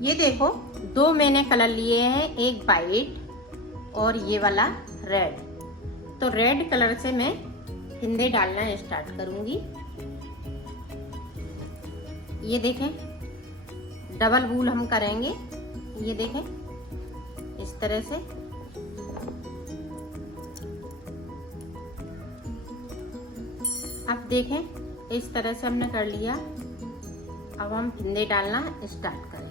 ये देखो, दो मैंने कलर लिए हैं, एक वाइट और ये वाला रेड। तो रेड कलर से मैं फिंदे डालना स्टार्ट करूंगी। ये देखें, डबल वूल हम करेंगे। ये देखें, इस तरह से। अब देखें, इस तरह से हमने कर लिया। अब हम फिंदे डालना स्टार्ट करेंगे।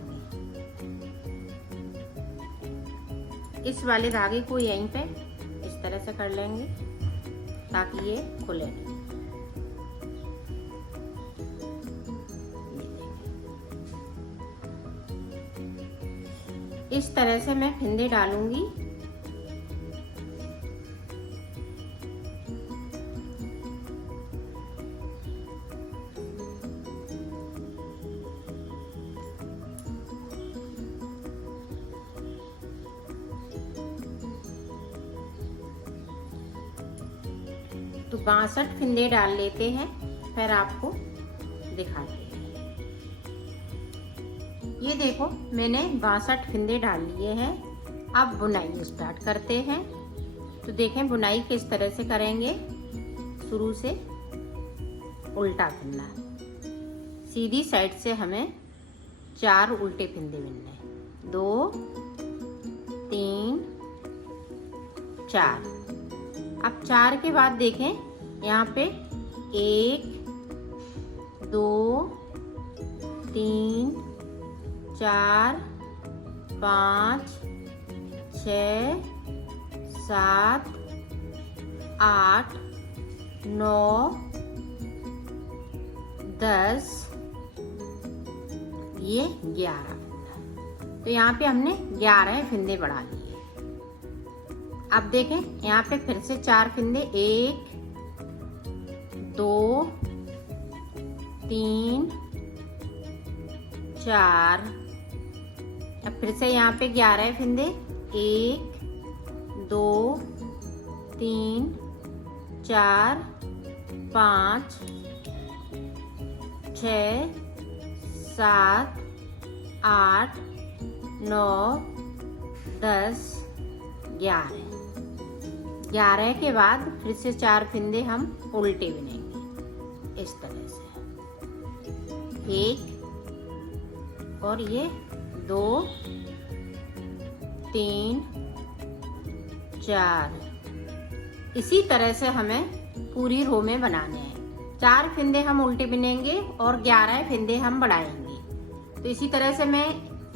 इस वाले धागे को यहीं पे इस तरह से कर लेंगे ताकि ये खुले नहीं। इस तरह से मैं फिंदे डालूंगी। तो 62 फिंदे डाल लेते हैं, फिर आपको दिखाते हैं। ये देखो, मैंने 62 फिंदे डाल लिए हैं। अब बुनाई स्टार्ट करते हैं। तो देखें, बुनाई किस तरह से करेंगे। शुरू से उल्टा फिरना, सीधी साइड से हमें 4 उल्टे फिंदे बिनने। 2 3 4। अब 4 के बाद देखें, यहाँ पे 1 2 3 4 5 6 7 8 9 10, ये 11। तो यहाँ पे हमने 11 फिंदे बढ़ा लिए। अब देखें, यहाँ पे फिर से 4 फिंदे। 1 2 3 4। अब फिर से यहाँ पे 11 फिंदे। 1 2 3 4 5 6 7 8 9 10 11। 11 के बाद फिर से 4 फिंदे हम उल्टे बिनेंगे इस तरह से। 1 और ये 2 3 4। इसी तरह से हमें पूरी रो में बनाने हैं। 4 फिंदे हम उल्टे बिनेंगे और 11 फिंदे हम बढ़ाएंगे। तो इसी तरह से मैं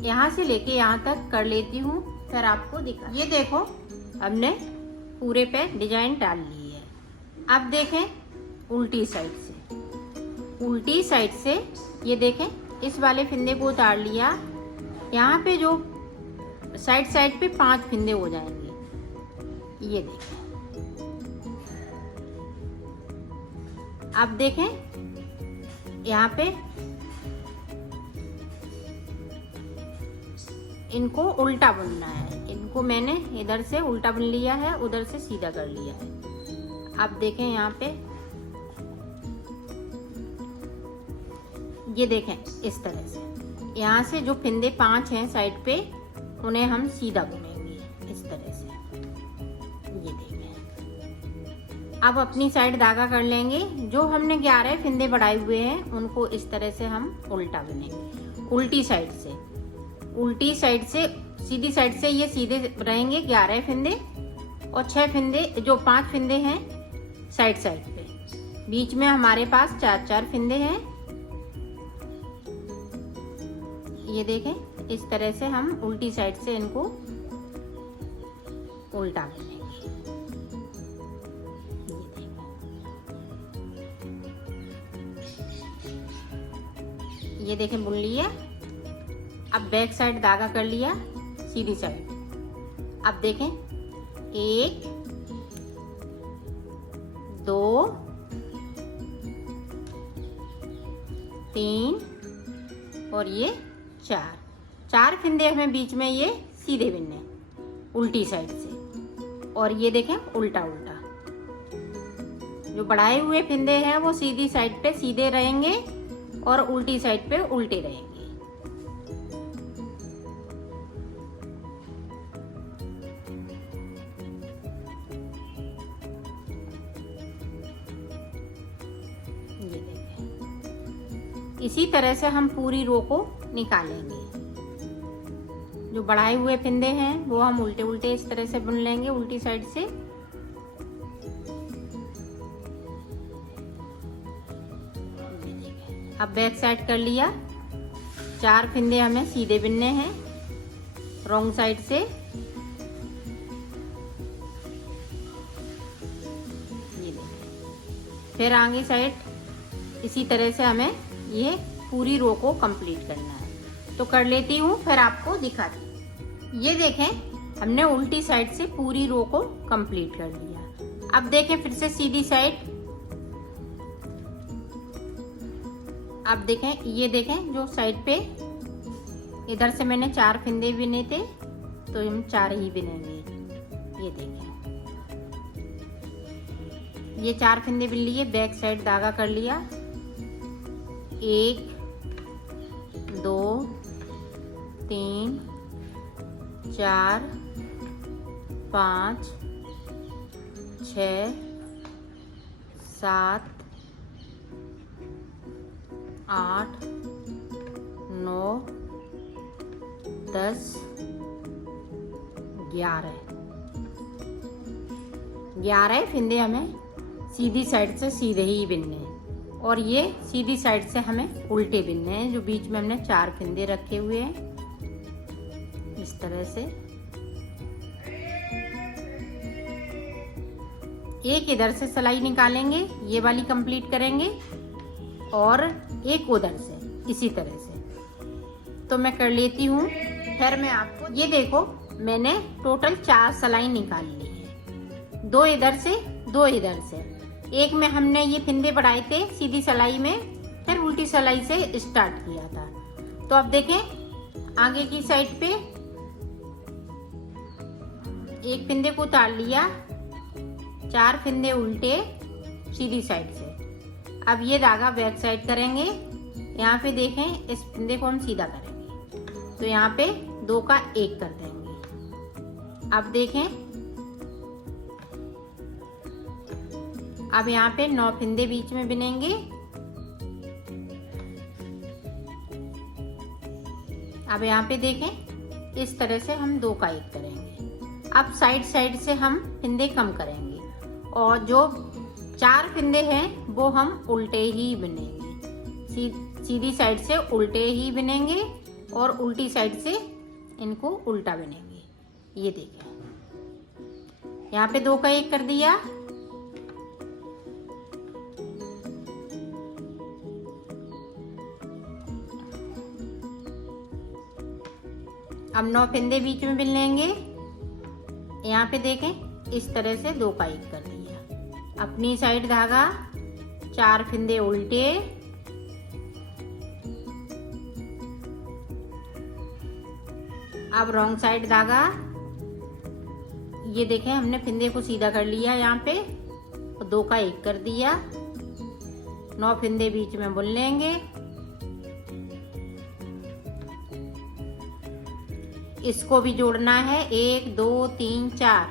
यहाँ से लेके यहाँ तक कर लेती हूँ, फिर आपको दिखा। ये देखो, हमने पूरे पे डिजाइन डाल ली है। अब देखें, उल्टी साइड से। उल्टी साइड से ये देखें, इस वाले फिंदे को उतार लिया। यहाँ पे जो साइड पे 5 फिंदे हो जाएंगे। ये देखें। अब देखें, यहाँ पे इनको उल्टा बुनना है। इनको मैंने इधर से उल्टा बुन लिया है, उधर से सीधा कर लिया है। अब देखें, यहाँ पे ये देखें, इस तरह से। यहाँ से जो फिंदे 5 हैं साइड पे, उन्हें हम सीधा बुनेंगे इस तरह से। ये देखें। अब अपनी साइड धागा कर लेंगे। जो हमने 11 फिंदे बढ़ाए हुए हैं, उनको इस तरह से हम उल्टा बुनेंगे। उल्टी साइड से। उल्टी साइड से, सीधी साइड से ये सीधे रहेंगे 11 फिंदे, और 6 फिंदे, जो 5 फिंदे हैं साइड पे। बीच में हमारे पास 4 फिंदे हैं। ये देखें, इस तरह से हम उल्टी साइड से इनको उल्टा बुनेंगे। ये देखें, बुन लिया। अब बैक साइड धागा कर लिया, सीधी साइड। अब देखें, 1 2 3 और ये 4 फिंदे हमें बीच में ये सीधे बिनने उल्टी साइड से। और ये देखें, उल्टा उल्टा। जो बढ़ाए हुए फिंदे हैं वो सीधी साइड पे सीधे रहेंगे और उल्टी साइड पे उल्टे रहेंगे। इसी तरह से हम पूरी रो को निकालेंगे। जो बढ़ाए हुए फिंदे हैं वो हम उल्टे उल्टे इस तरह से बुन लेंगे, उल्टी साइड से। अब बैक साइड कर लिया। 4 फिंदे हमें सीधे बुनने हैं रॉन्ग साइड से। ये देखिए। फिर आगे साइड इसी तरह से हमें ये पूरी रो को कंप्लीट करना है। तो कर लेती हूँ, फिर आपको दिखाती। ये देखें, हमने उल्टी साइड से पूरी रो को कंप्लीट कर लिया। अब देखें फिर से सीधी साइड। अब देखें, ये देखें जो साइड पे इधर से मैंने 4 फिंदे बिने थे, तो हम 4 ही बिनेंगे। ये देखें, ये 4 फिंदे बिन लिए। बैक साइड धागा कर लिया। 1 2 3 4 5 6 7 8 9 10 11 फिंदे हमें सीधी साइड से सीधे ही बिनने हैं, और ये सीधी साइड से हमें उल्टे बिनने हैं। जो बीच में हमने 4 फिंदे रखे हुए हैं इस तरह से। एक इधर से सिलाई निकालेंगे, ये वाली कंप्लीट करेंगे, और एक उधर से इसी तरह से। तो मैं कर लेती हूँ, फिर मैं आपको। ये देखो, मैंने टोटल 4 सिलाई निकाल ली है। 2 इधर से 2 इधर से। एक में हमने ये फिंदे बढ़ाए थे सीधी सिलाई में, फिर उल्टी सिलाई से स्टार्ट किया था। तो अब देखें, आगे की साइड पे एक फिंदे को उतार लिया, 4 फिंदे उल्टे सीधी साइड से। अब ये धागा बैक साइड करेंगे। यहाँ पे देखें, इस फिंदे को हम सीधा करेंगे, तो यहाँ पे 2 का 1 कर देंगे। अब देखें, अब यहाँ पे 9 फिंदे बीच में बिनेंगे। अब यहाँ पे देखें, इस तरह से हम 2 का 1 करेंगे। अब साइड साइड से हम फिंदे कम करेंगे, और जो 4 फिंदे हैं वो हम उल्टे ही बिनेंगे। सीधी साइड से उल्टे ही बिनेंगे, और उल्टी साइड से इनको उल्टा बिनेंगे। ये देखें, यहाँ पे 2 का 1 कर दिया। अब 9 फिंदे बीच में बिन लेंगे। यहाँ पे देखें, इस तरह से 2 का 1 कर दिया। अपनी साइड धागा, 4 फिंदे उल्टे, अब रॉन्ग साइड धागा। ये देखें, हमने फिंदे को सीधा कर लिया यहाँ पे, 2 का 1 कर दिया। 9 फिंदे बीच में बुन लेंगे। इसको भी जोड़ना है। 1 2 3 4,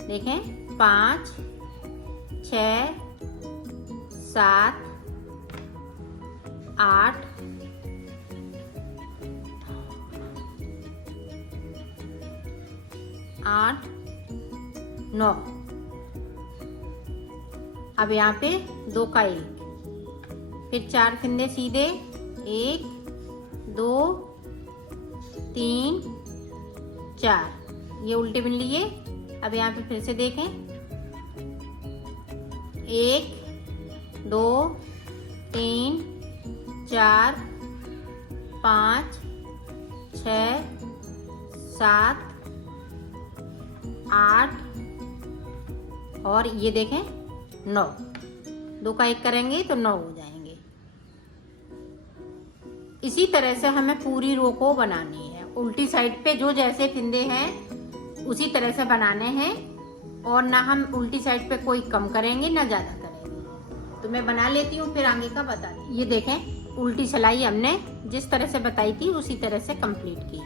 देखें, 5 6 7 8 8 9। अब यहाँ पे 2 का 1, फिर 4 फिंदे सीधे, 1 2 3 4, ये उल्टे बिन लिए। अब यहाँ पे फिर से देखें, 1 2 3 4 5 6 7 8, और ये देखें 9। 2 का 1 करेंगे तो 9 हो जाएंगे। इसी तरह से हमें पूरी रो को बनानी है। उल्टी साइड पे जो जैसे फिंदे हैं उसी तरह से बनाने हैं, और ना हम उल्टी साइड पे कोई कम करेंगे ना ज्यादा करेंगे। तो मैं बना लेती हूँ, फिर आगे का बताती हूँ। ये देखें, उल्टी सिलाई हमने जिस तरह से बताई थी उसी तरह से कंप्लीट की।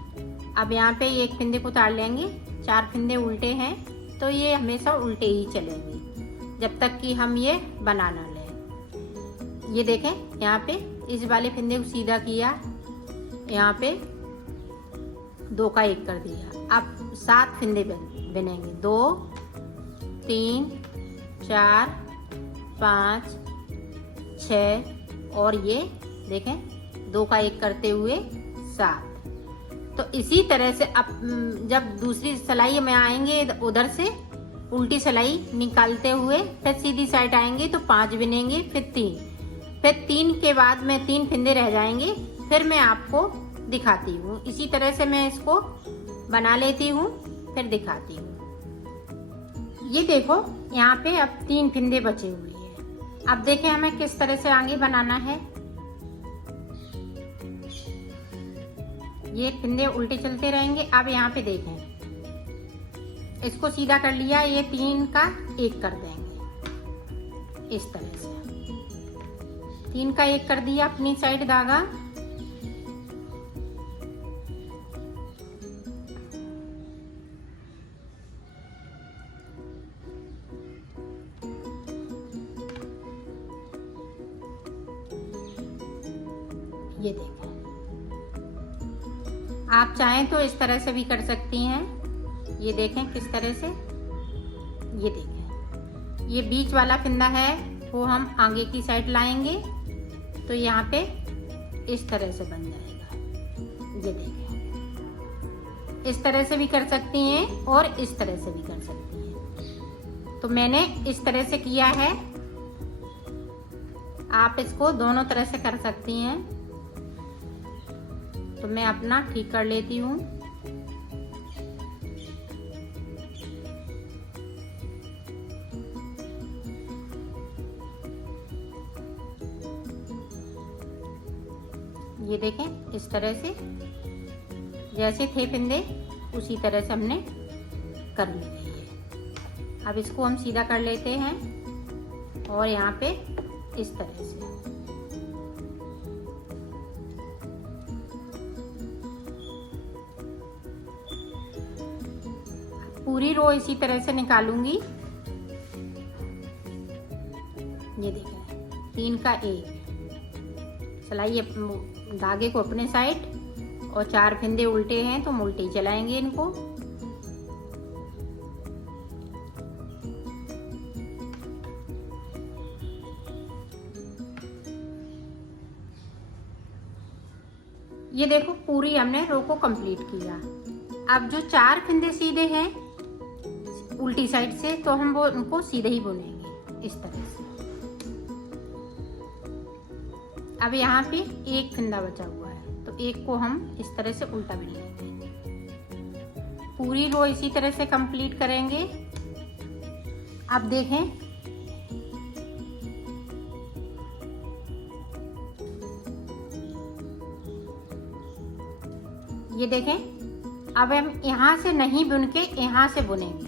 अब यहाँ पे एक फिंदे को उतार लेंगे। 4 फिंदे उल्टे हैं, तो ये हमेशा उल्टे ही चलेंगे जब तक कि हम ये बना ना लें। ये देखें, यहाँ पे इस वाले फंदे को सीधा किया, यहाँ पे 2 का 1 कर दिया। अब 7 फंदे बनेंगे, 2 3 4 5 6 और ये देखें 2 का 1 करते हुए 7। तो इसी तरह से अब जब दूसरी सिलाई में आएंगे उधर से उल्टी सिलाई निकालते हुए फिर सीधी साइड आएंगे तो 5 बिनेंगे, फिर 3 के बाद में 3 फंदे रह जाएंगे, फिर मैं आपको दिखाती हूँ। इसी तरह से मैं इसको बना लेती हूँ फिर दिखाती हूँ। ये देखो यहाँ पे अब 3 फंदे बचे हुए हैं। अब देखें हमें किस तरह से आगे बनाना है। ये फंदे उल्टे चलते रहेंगे। अब यहाँ पे देखें, इसको सीधा कर लिया, ये 3 का 1 कर देंगे इस तरह से। 3 का 1 कर दिया अपनी साइड धागा, ये देखें। आप चाहें तो इस तरह से भी कर सकती हैं। ये देखें किस तरह से, ये देखें ये बीच वाला फंदा है वो हम आगे की साइड लाएंगे तो यहाँ पे इस तरह से बन जाएगा। ये देखें इस तरह से भी कर सकती हैं और इस तरह से भी कर सकती हैं। तो मैंने इस तरह से किया है, आप इसको दोनों तरह से कर सकती हैं। तो मैं अपना ठीक कर लेती हूँ। ये देखें इस तरह से जैसे थे फंदे उसी तरह से हमने कर लिए है। अब इसको हम सीधा कर लेते हैं और यहाँ पे इस तरह से पूरी रो इसी तरह से निकालूंगी। ये देखें 3 का 1 सिलाई धागे को अपने साइड और 4 फंदे उल्टे हैं तो हम उल्टे ही चलाएंगे इनको। ये देखो पूरी हमने रो को कंप्लीट किया। अब जो 4 फंदे सीधे हैं उल्टी साइड से तो हम वो उनको सीधे ही बुनेंगे इस तरह से। अब यहाँ पे 1 फंदा बचा हुआ है तो 1 को हम इस तरह से उल्टा बुन लेंगे। पूरी रो इसी तरह से कंप्लीट करेंगे। अब देखें ये देखें, अब हम यहाँ से नहीं बुन के यहाँ से बुनेंगे।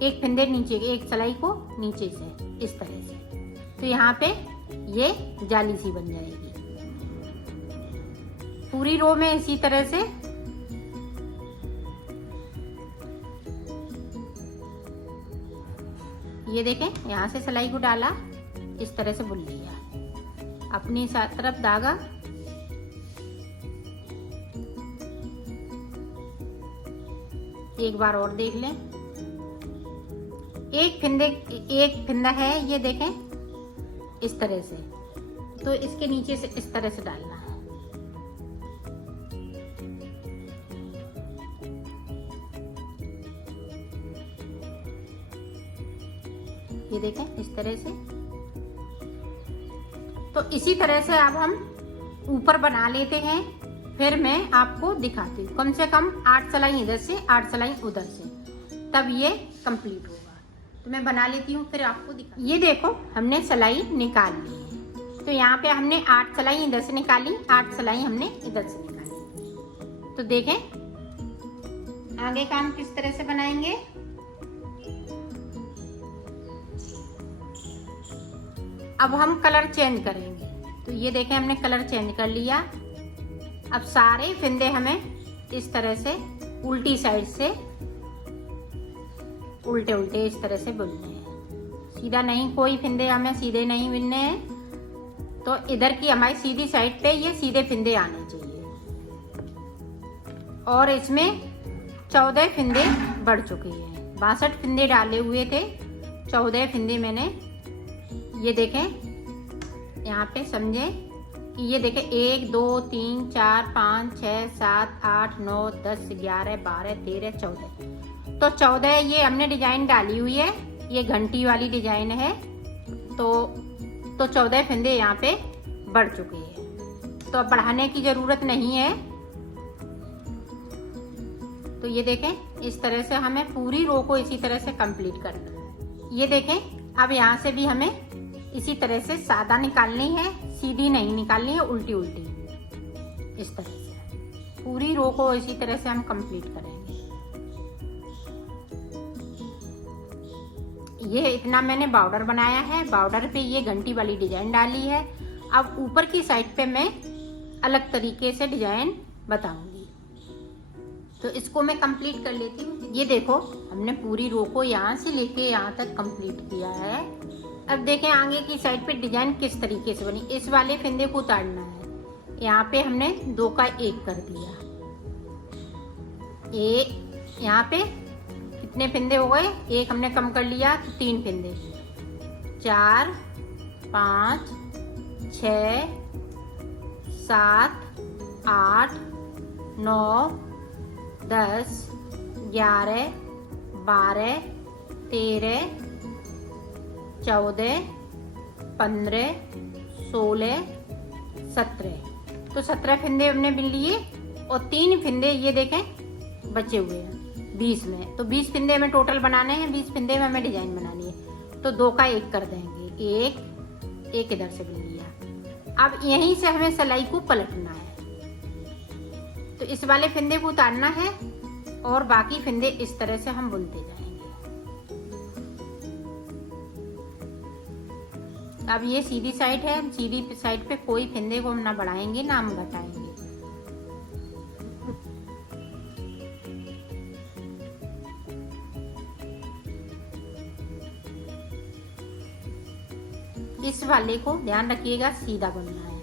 1 फंदे नीचे, 1 सिलाई को नीचे से इस तरह से, तो यहाँ पे ये जाली सी बन जाएगी। पूरी रो में इसी तरह से ये देखें यहाँ से सिलाई को डाला, इस तरह से बुन लिया। अपनी तरफ धागा एक बार और देख लें। 1 फंदा है ये देखें इस तरह से, तो इसके नीचे से इस तरह से डालना है। ये देखें इस तरह से। तो इसी तरह से अब हम ऊपर बना लेते हैं, फिर मैं आपको दिखाती हूँ। कम से कम 8 सिलाई इधर से 8 सिलाई उधर से, तब ये कंप्लीट होगा। तो मैं बना लेती हूँ फिर आपको दिखा। ये देखो हमने सिलाई निकाल ली है। तो यहाँ पे हमने 8 सिलाई इधर से निकाली, 8 सिलाई हमने इधर से निकाली। तो देखें आगे का हम किस तरह से बनाएंगे। अब हम कलर चेंज करेंगे। तो ये देखें हमने कलर चेंज कर लिया। अब सारे फंदे हमें इस तरह से उल्टी साइड से उल्टे उल्टे इस तरह से बुनने हैं। सीधा नहीं, कोई फंदे हमें सीधे नहीं बुनने हैं। तो इधर की हमारी सीधी साइड पे ये सीधे फिंदे आने चाहिए। और इसमें 14 फिंदे बढ़ चुके हैं। 62 फिंदे डाले हुए थे, 14 फिंदे मैंने, ये देखें यहाँ पे समझे कि ये देखें 1 2 3 4 5 6 7 8 9 10 11 12 13 14। तो 14 ये हमने डिजाइन डाली हुई है, ये घंटी वाली डिजाइन है। तो 14 फिंदे यहाँ पे बढ़ चुके हैं, तो अब बढ़ाने की जरूरत नहीं है। तो ये देखें इस तरह से हमें पूरी रो को इसी तरह से कंप्लीट करना है। ये देखें अब यहाँ से भी हमें इसी तरह से सादा निकालनी है, सीधी नहीं निकालनी है, उल्टी उल्टी इस तरह से पूरी रो को इसी तरह से हम कंप्लीट करेंगे। ये इतना मैंने बॉर्डर बनाया है, बॉर्डर पे ये घंटी वाली डिजाइन डाली है। अब ऊपर की साइड पे मैं अलग तरीके से डिजाइन बताऊंगी, तो इसको मैं कंप्लीट कर लेती हूँ। ये देखो हमने पूरी रो को यहाँ से लेके यहाँ तक कंप्लीट किया है। अब देखें आगे की साइड पे डिजाइन किस तरीके से बनी। इस वाले फिंदे को उतारना है, यहाँ पे हमने 2 का 1 कर दिया। एक यहाँ पे कितने फिंदे हो गए, 1 हमने कम कर लिया तो 3 फिंदे, 4 5 6 7 8 9 10 11 12 13 14 15 16 17। तो 17 फिंदे हमने बिन लिए और 3 फिंदे ये देखें बचे हुए हैं 20 में। तो 20 फिंदे हमें टोटल बनाने हैं, 20 फिंदे में हमें डिजाइन बनानी है। तो 2 का 1 कर देंगे, एक इधर से बिन लिया। अब यहीं से हमें सिलाई को पलटना है, तो इस वाले फिंदे को उतारना है और बाकी फिंदे इस तरह से हम बुनते जाएंगे। अब ये सीधी साइड है, सीधी साइड पे कोई फिंदे को हम ना बढ़ाएंगे ना हम घटाएंगे। इस वाले को ध्यान रखिएगा सीधा बुनना है।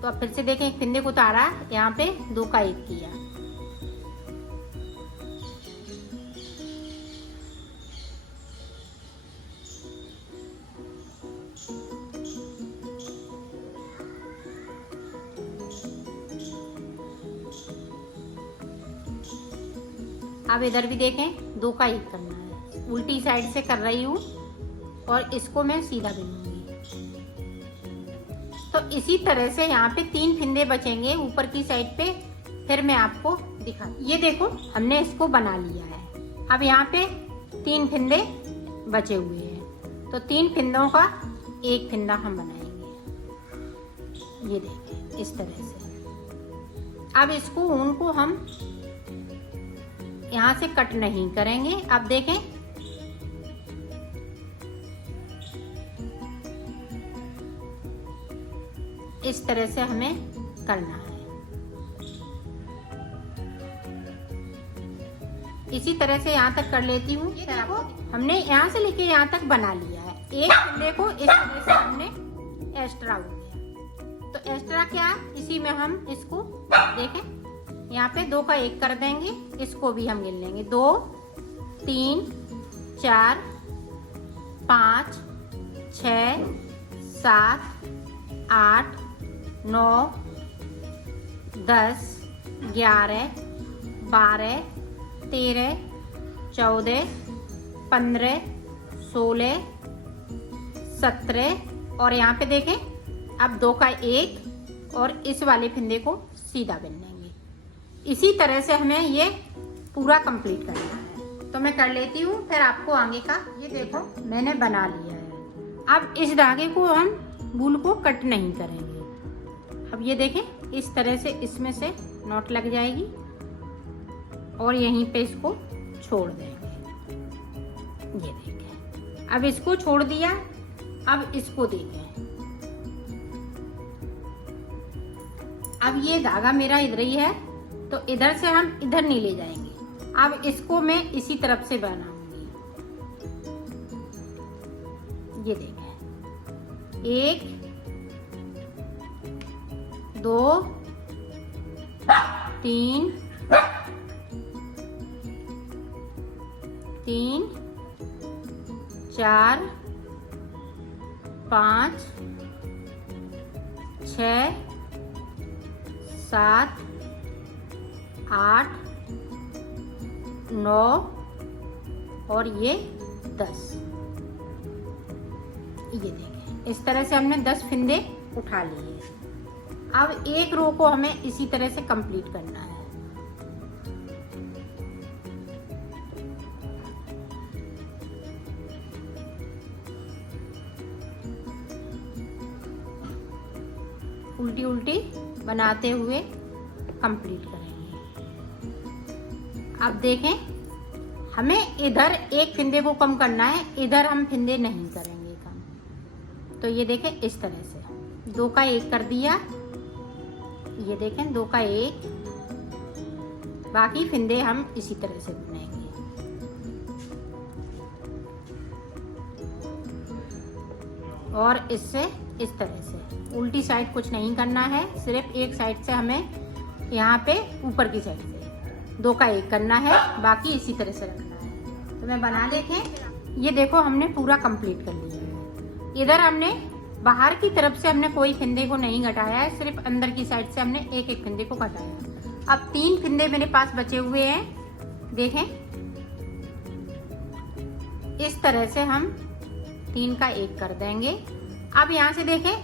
तो अब फिर से देखें, एक फिंदे को उतारा, यहाँ पे 2 का 1 किया। अब इधर भी देखें 2 का 1 करना है, उल्टी साइड से कर रही हूँ और इसको मैं सीधा बुनूंगी। तो इसी तरह से यहाँ पे 3 फिंदे बचेंगे ऊपर की साइड पे, फिर मैं आपको दिखा। ये देखो हमने इसको बना लिया है। अब यहाँ पे 3 फिंदे बचे हुए हैं, तो 3 फिंदों का 1 फिंदा हम बनाएंगे। ये देखें इस तरह से। अब इसको ऊन को हम यहाँ से कट नहीं करेंगे। अब देखें इस तरह से हमें करना है। इसी तरह से यहाँ तक कर लेती हूँ। ये देखो हमने यहाँ से लेके यहाँ तक बना लिया है। एक फिंदे को इस तरह से हमने एक्स्ट्रा हो गया। तो एक्स्ट्रा क्या, इसी में हम इसको देखें यहाँ पे 2 का 1 कर देंगे, इसको भी हम गिन लेंगे। 2 3 4 5 6 7 8 9 10 11 12 13 14 15 16 17 और यहाँ पे देखें अब 2 का 1 और इस वाले फिंदे को सीधा बिन लेंगे। इसी तरह से हमें ये पूरा कंप्लीट करना है। तो मैं कर लेती हूँ, फिर आपको आगे का। ये देखो मैंने बना लिया है। अब इस धागे को हम वूल को कट नहीं करेंगे। अब ये देखें इस तरह से इसमें से नॉट लग जाएगी और यहीं पे इसको छोड़ देंगे। ये देखें अब इसको छोड़ दिया। अब इसको देखें, अब ये धागा मेरा इधर ही है, तो इधर से हम इधर नहीं ले जाएंगे। अब इसको मैं इसी तरफ से बनाऊंगी। ये देखें 1 2 3 4 5 6 7 8 9 और ये 10। ये देखें, इस तरह से हमने 10 फिंदे उठा लिए। अब एक रो को हमें इसी तरह से कंप्लीट करना है। उल्टी उल्टी बनाते हुए कंप्लीट करेंगे। अब देखें, हमें इधर एक फिंदे को कम करना है, इधर हम फिंदे नहीं करेंगे कम। तो ये देखें, इस तरह से 2 का 1 कर दिया। ये देखें 2 का 1, बाकी फिंदे हम इसी तरह से बनाएंगे। और इससे इस तरह से उल्टी साइड कुछ नहीं करना है, सिर्फ एक साइड से हमें यहाँ पे ऊपर की साइड से 2 का 1 करना है, बाकी इसी तरह से रखना है। तो मैं बना देखें, ये देखो हमने पूरा कंप्लीट कर लिया है। इधर हमने बाहर की तरफ से हमने कोई फिंदे को नहीं घटाया है, सिर्फ अंदर की साइड से हमने एक एक फिंदे को घटाया। अब 3 फिंदे मेरे पास बचे हुए हैं। देखें, इस तरह से हम 3 का 1 कर देंगे। अब यहाँ से देखें,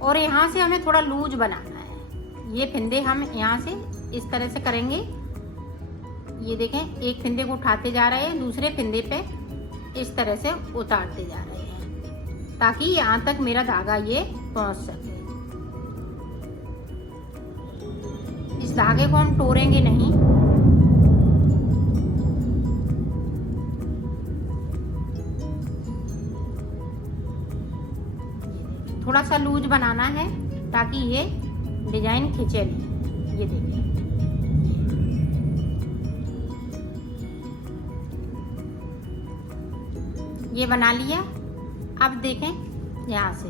और यहाँ से हमें थोड़ा लूज बनाना है। ये फिंदे हम यहाँ से इस तरह से करेंगे। ये देखें, एक फिंदे को उठाते जा रहे हैं, दूसरे फिंदे पे इस तरह से उतारते जा रहे हैं, ताकि यहाँ तक मेरा धागा ये पहुंच सके। इस धागे को हम तोड़ेंगे नहीं। थोड़ा सा लूज बनाना है ताकि ये डिजाइन खींचे नहीं। ये देखिए, ये बना लिया। अब देखें, यहाँ से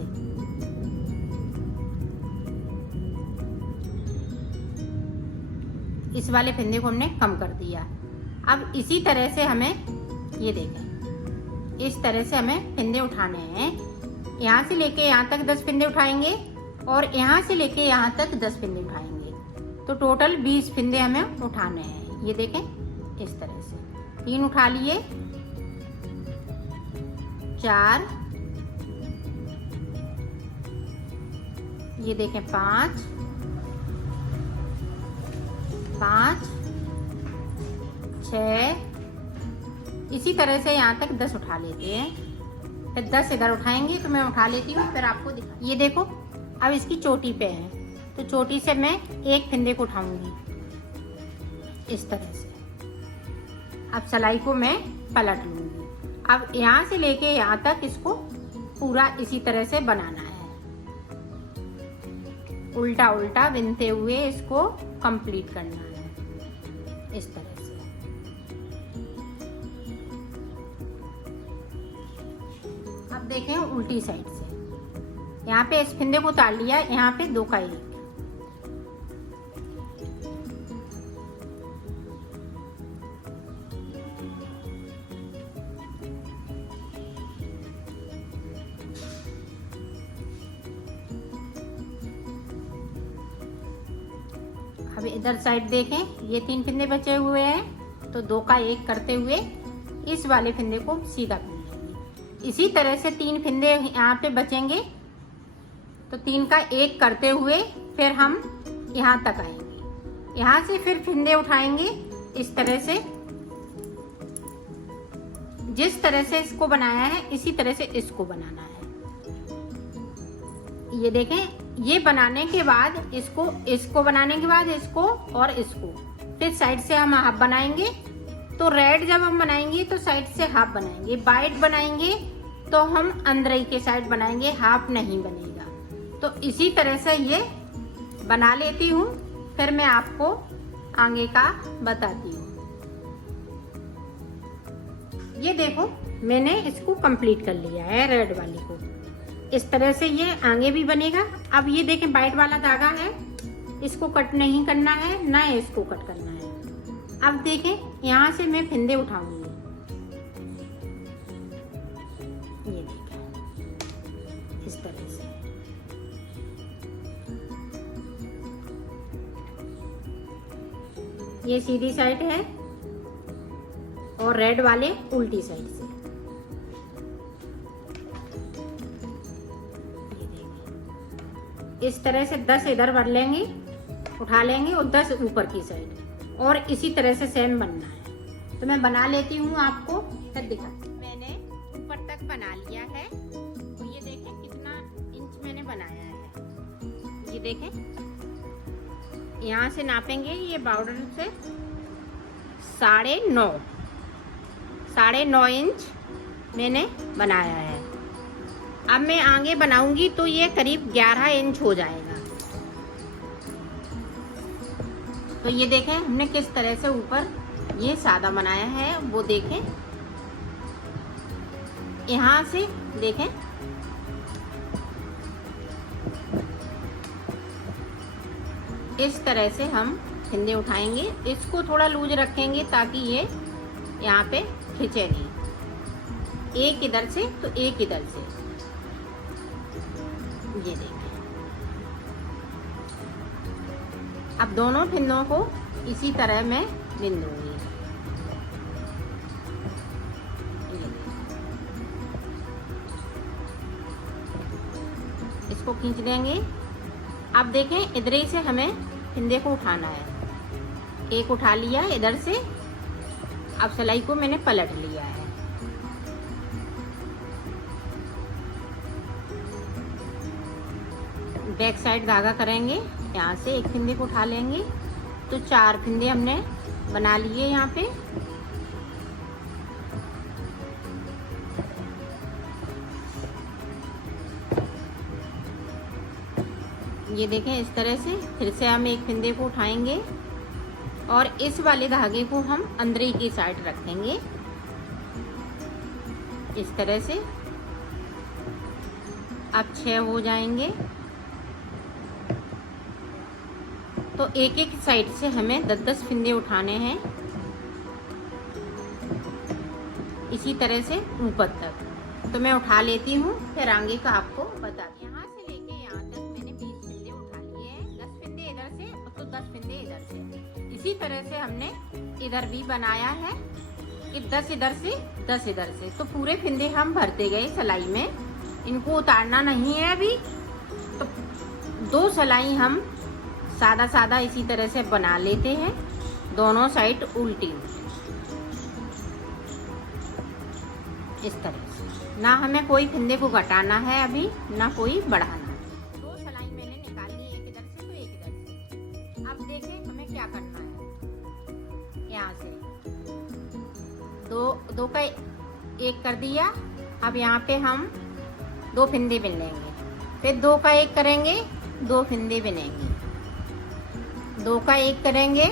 इस वाले फिंदे को हमने कम कर दिया। अब इसी तरह से हमें, ये देखें, इस तरह से हमें फिंदे उठाने हैं। यहाँ से लेके यहाँ तक 10 फिंदे उठाएंगे और यहाँ से लेके यहाँ तक 10 फिंदे उठाएंगे। तो टोटल 20 फिंदे हमें उठाने हैं। ये देखें, इस तरह से 3 उठा लिए, 4, ये देखें 5, 6, इसी तरह से यहाँ तक 10 उठा लेते हैं। फिर 10 इधर उठाएंगे, तो मैं उठा लेती हूँ, फिर आपको दिखा। ये देखो, अब इसकी चोटी पे है, तो चोटी से मैं एक फिंदे को उठाऊंगी इस तरह से। अब सिलाई को मैं पलट लूंगी। अब यहाँ से लेके यहाँ तक इसको पूरा इसी तरह से बनाना है, उल्टा उल्टा बिनते हुए इसको कंप्लीट करना है इस तरह से। अब देखें, उल्टी साइड से यहाँ पे इस फिंदे को उतार लिया, यहाँ पे 2 का 1, अब इधर साइड देखें, ये 3 फिंदे बचे हुए हैं, तो 2 का 1 करते हुए इस वाले फिंदे को सीधा कर लेंगे। इसी तरह से 3 फिंदे यहाँ पे बचेंगे, तो 3 का 1 करते हुए फिर हम यहाँ तक आएंगे। यहाँ से फिर फिंदे उठाएंगे इस तरह से, जिस तरह से इसको बनाया है इसी तरह से इसको बनाना है। ये देखें, ये बनाने के बाद इसको बनाने के बाद इसको और इसको, फिर साइड से हम हाफ बनाएंगे। तो रेड जब हम बनाएंगे तो साइड से हाफ बनाएंगे, वाइट बनाएंगे तो हम अंदर के साइड बनाएंगे, हाफ नहीं बनेगा। तो इसी तरह से ये बना लेती हूँ, फिर मैं आपको आगे का बताती हूँ। ये देखो, मैंने इसको कंप्लीट कर लिया है रेड वाली को। इस तरह से ये आगे भी बनेगा। अब ये देखें वाइट वाला धागा है, इसको कट नहीं करना है, ना इसको कट करना है। अब देखें यहाँ से मैं फिंदे उठाऊंगी, ये देखें इस तरह से। ये सीधी साइड है और रेड वाले उल्टी साइड से। ये देखिए इस तरह से 10 इधर भर लेंगे, उठा लेंगे और 10 ऊपर की साइड, और इसी तरह से सेम बनना है। तो मैं बना लेती हूँ, आपको फिर दिखाती हूँ। मैंने ऊपर तक बना लिया है, तो ये देखें कितना इंच मैंने बनाया है। ये देखें यहाँ से नापेंगे, ये बॉर्डर से 9.5 इंच मैंने बनाया है। अब मैं आगे बनाऊंगी तो ये करीब 11 इंच हो जाएगा। तो ये देखें हमने किस तरह से ऊपर ये सादा बनाया है, वो देखें। यहाँ से देखें इस तरह से हम फिंदे उठाएंगे, इसको थोड़ा लूज रखेंगे ताकि ये यहाँ पे खिंचे नहीं। एक इधर से तो एक इधर से, ये देखिए। अब दोनों फिंदों को इसी तरह मैं बिन दूंगी। इसको खींच देंगे। अब देखें इधर ही से हमें फिंदे को उठाना है। एक उठा लिया इधर से, अब सिलाई को मैंने पलट लिया है। बैक साइड धागा करेंगे, यहाँ से एक फिंदे को उठा लेंगे, तो 4 फिंदे हमने बना लिए यहाँ पे। ये देखें इस तरह से। फिर से हम एक फिंदे को उठाएंगे और इस वाले धागे को हम अंदर की साइड रखेंगे इस तरह से। अब 6 हो जाएंगे, तो एक एक साइड से हमें 10-10 फिंदे उठाने हैं इसी तरह से ऊपर तक। तो मैं उठा लेती हूँ, फिर आगे का आपको बताती हूँ। यहाँ से लेके यहाँ तक मैंने 20 फिंदे उठा लिए हैं। 10 फिंदे इधर से तो 10 फिंदे इधर से। इसी तरह से हमने इधर भी बनाया है कि 10 इधर से 10 इधर से। तो पूरे फिंदे हम भरते गए सिलाई में, इनको उतारना नहीं है अभी। तो 2 सिलाई हम सादा सादा इसी तरह से बना लेते हैं, दोनों साइड उल्टी इस तरह से। ना हमें कोई फिंदे को घटाना है अभी, ना कोई बढ़ाना। 2 सिलाई मैंने निकाल ली, एक इधर से तो एक इधर से। अब देखें हमें क्या करना है। यहाँ से दो का एक कर दिया। अब यहाँ पे हम 2 फिंदे बिन लेंगे, फिर 2 का एक करेंगे, 2 फिंदे बिनेंगे, 2 का एक करेंगे,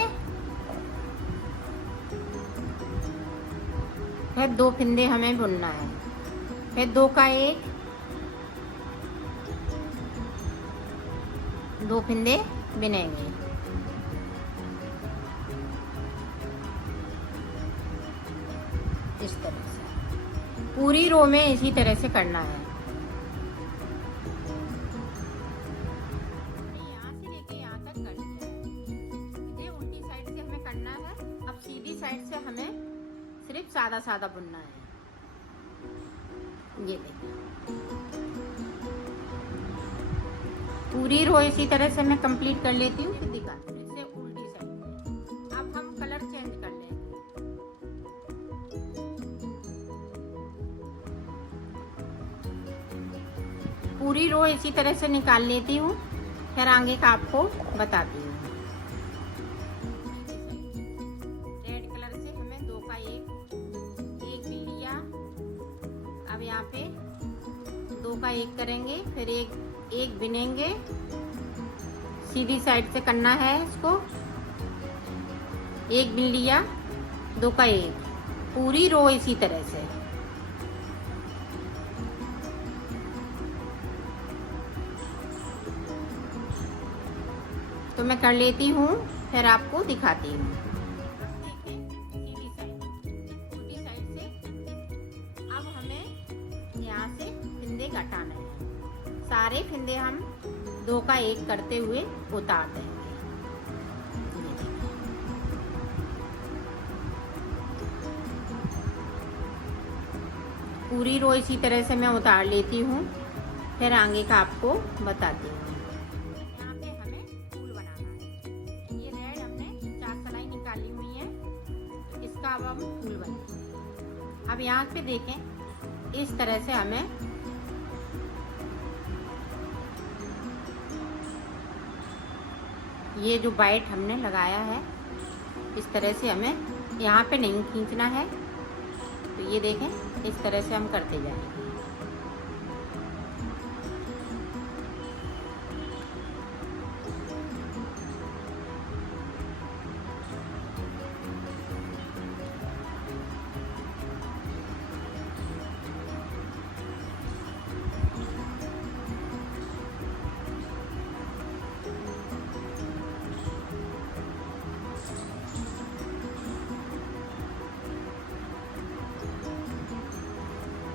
फिर 2 फिंदे हमें बुनना है, फिर 2 का एक, 2 फिंदे बिनेंगे। इस तरह से पूरी रो में इसी तरह से करना है। यहाँ से लेके यहाँ तक कर दिया है। ये उल्टी साइड से हमें करना है। अब सीधी साइड से हमें सिर्फ सादा सादा बुनना है। ये देखिए पूरी रो इसी तरह से मैं कंप्लीट कर लेती हूँ। फिर दिखाती हूँ इससे उल्टी साइड में। अब हम कलर चेंज कर लेंगे। पूरी रो इसी तरह से निकाल लेती हूँ, फिर आगे का आपको बताती हूँ। रेड कलर से हमें 2 का एक भी लिया। अब यहाँ पे 2 का एक करेंगे, फिर एक बिनेंगे। सीधी साइड से करना है इसको। एक बिन लिया, 2 का एक, पूरी रो इसी तरह से। तो मैं कर लेती हूँ, फिर आपको दिखाती हूँ। अब हमें यहाँ से फिंदे घटाना है। सारे फिंदे हम 2 का 1 करते हुए उतार देंगे। पूरी रो इसी तरह से मैं उतार लेती हूँ, फिर आगे का आपको बताती हूँ। यहाँ पे हमें फूल बनाना है। ये रेड हमने 4 सिलाई निकाली हुई है, इसका अब हम फूल बनाएंगे। अब यहाँ पे देखें, इस तरह से हमें ये जो वाइट हमने लगाया है, इस तरह से हमें यहाँ पे नहीं खींचना है। तो ये देखें, इस तरह से हम करते जाएंगे।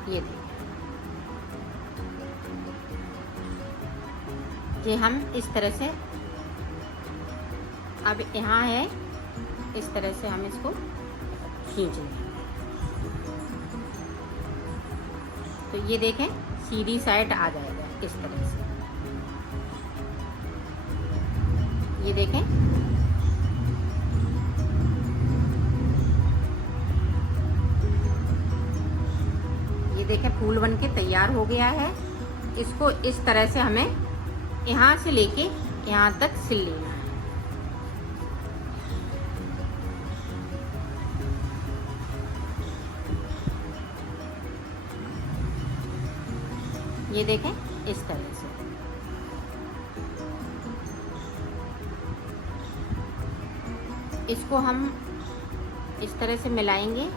ये देखिए, ये हम इस तरह से, अब यहाँ है, इस तरह से हम इसको खींच लेंगे। तो ये देखें, सीधी साइड आ जाएगा इस तरह से। ये देखें, देखें फूल बनके तैयार हो गया है। इसको इस तरह से हमें यहाँ से लेके यहाँ तक सिल लेना है। ये देखें, इस तरह से। इसको हम इस तरह से मिलाएंगे।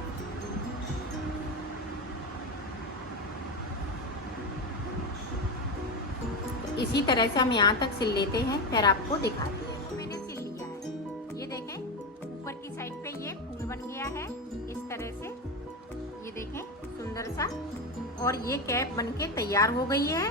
इसी तरह से हम यहाँ तक सिल लेते हैं, फिर आपको दिखाते हैं। तो मैंने सिल लिया है। ये देखें, ऊपर की साइड पे ये फूल बन गया है इस तरह से। ये देखें, सुंदर सा। और ये कैप बनके तैयार हो गई है।